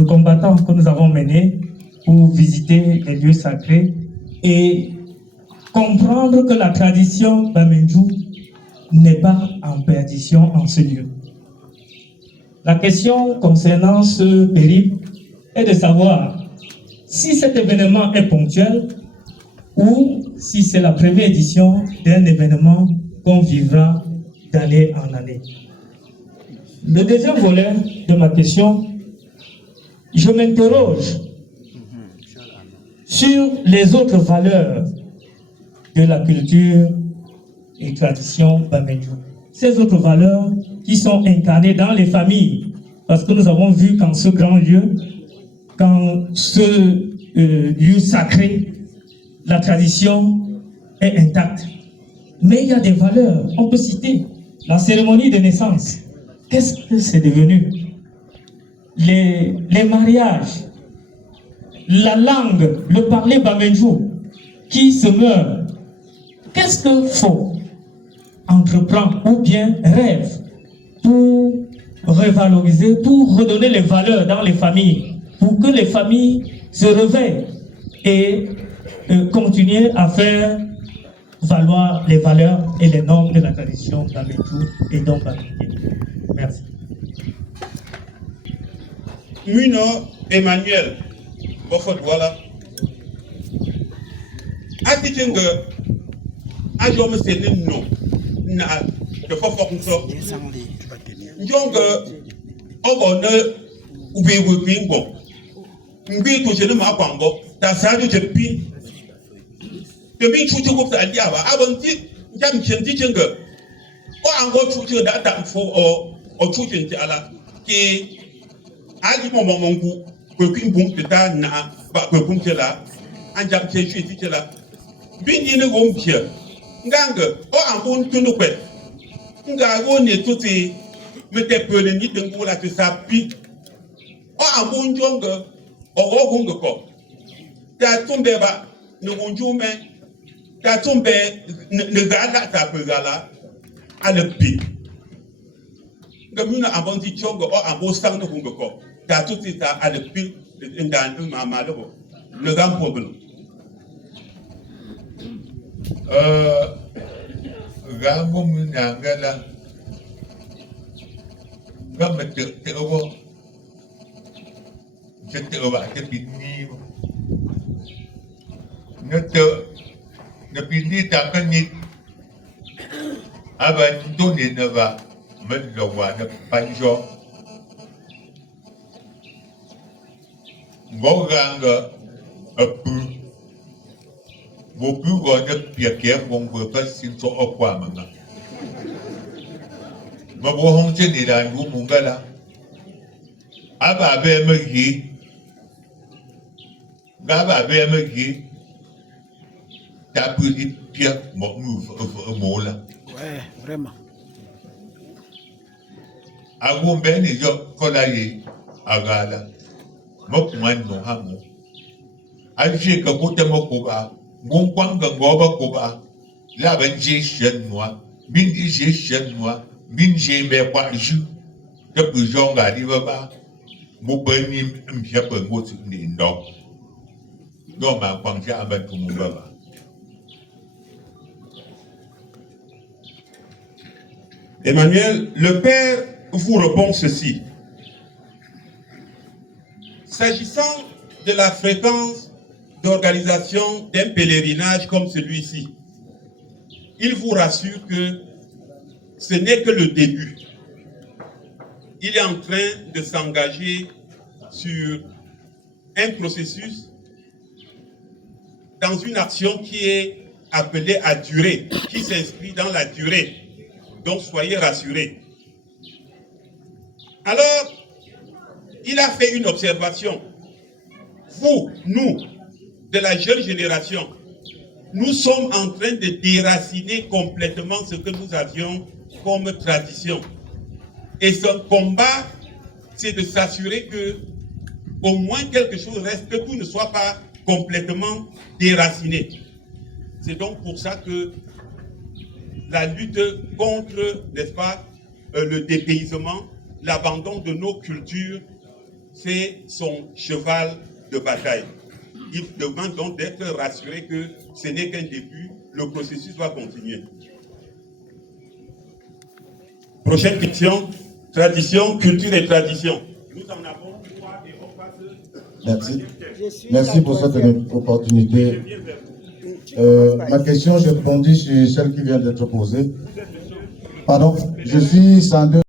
de combattants que nous avons menés pour visiter les lieux sacrés et comprendre que la tradition Bamenju n'est pas en perdition en ce lieu. La question concernant ce périple est de savoir si cet événement est ponctuel ou si c'est la première édition d'un événement qu'on vivra d'année en année. Le deuxième volet de ma question, je m'interroge sur les autres valeurs de la culture et tradition Bamenju. Ces autres valeurs qui sont incarnées dans les familles, parce que nous avons vu qu'en ce grand lieu, quand ce lieu sacré, la tradition est intacte. Mais il y a des valeurs, on peut citer la cérémonie de naissance. Qu'est-ce que c'est devenu? Les mariages, la langue, le parler Bamenju qui se meurt. Qu'est-ce qu'il faut entreprendre ou bien rêve pour revaloriser, pour redonner les valeurs dans les familles, pour que les familles se réveillent et continuer à faire valoir les valeurs et les normes de la tradition Bamenju et donc Bamenju. Merci. Muno Emmanuel, voilà. Atitinga, ajom sene no na de fofok nso. Njonga ogo na ube wingbo. Mbi to jene ma kwambo, ta saju je pi. De bi chuchu ko ta dia ba, abonti jam chenti chenga. O ango chuchu da ta fo o chuchu nti ala ki ali mo mongu ko kwimbu ta na ba ko kumtela anjam chechu ti tela. Bini ne gompia nganga o ango ntunu kwe ngago ne tuti mete pele ni dengu la tsapi o ango njonga o gonga ko ta tumbe ba no gonjume ta tumbe ne gala ta pegala ale pi ngamuna abonti chongo o ango sang no gonga ko ta tuti ta ale pi ndan mama lebo ne gam problem. Gambo Munangala Gamatero Jetova Tapini Nato Napini Takanit Abandoni Nava Medlawana Panjo Goganga Apu beaucoup de pierres vont pas s'ils sont au point maintenant. Ma bohong teni la ngu mungala. Aba be megi. Gaba be megi. T'as pu dire pierre mo là. Ouais, vraiment. Agu beni yo kolaye agala. Mok man no hamo. Aji ka kote mokuba. Gongkwanga ngoba koba la benje chennois min ije chennois min je me kwa ju de bujonga di baba mo bani mja pe mo tu ni ndo do ma kwanga aban tu mo baba. Emmanuel, le père vous répond ceci. S'agissant de la fréquence d'organisation d'un pèlerinage comme celui-ci, il vous rassure que ce n'est que le début. Il est en train de s'engager sur un processus dans une action qui est appelée à durer, qui s'inscrit dans la durée. Donc soyez rassurés. Alors, il a fait une observation. Vous, nous, de la jeune génération, nous sommes en train de déraciner complètement ce que nous avions comme tradition. Et son combat, c'est de s'assurer que au moins quelque chose reste, que tout ne soit pas complètement déraciné. C'est donc pour ça que la lutte contre, n'est-ce pas, le dépaysement, l'abandon de nos cultures, c'est son cheval de bataille. Il demande donc d'être rassuré que ce n'est qu'un début, le processus va continuer. Prochaine question, tradition, culture et tradition. Nous en avons 3 et on passe... Merci. Merci pour cette opportunité. Ma question, je répondis sur celle qui vient d'être posée. Pardon, je suis Sandeux.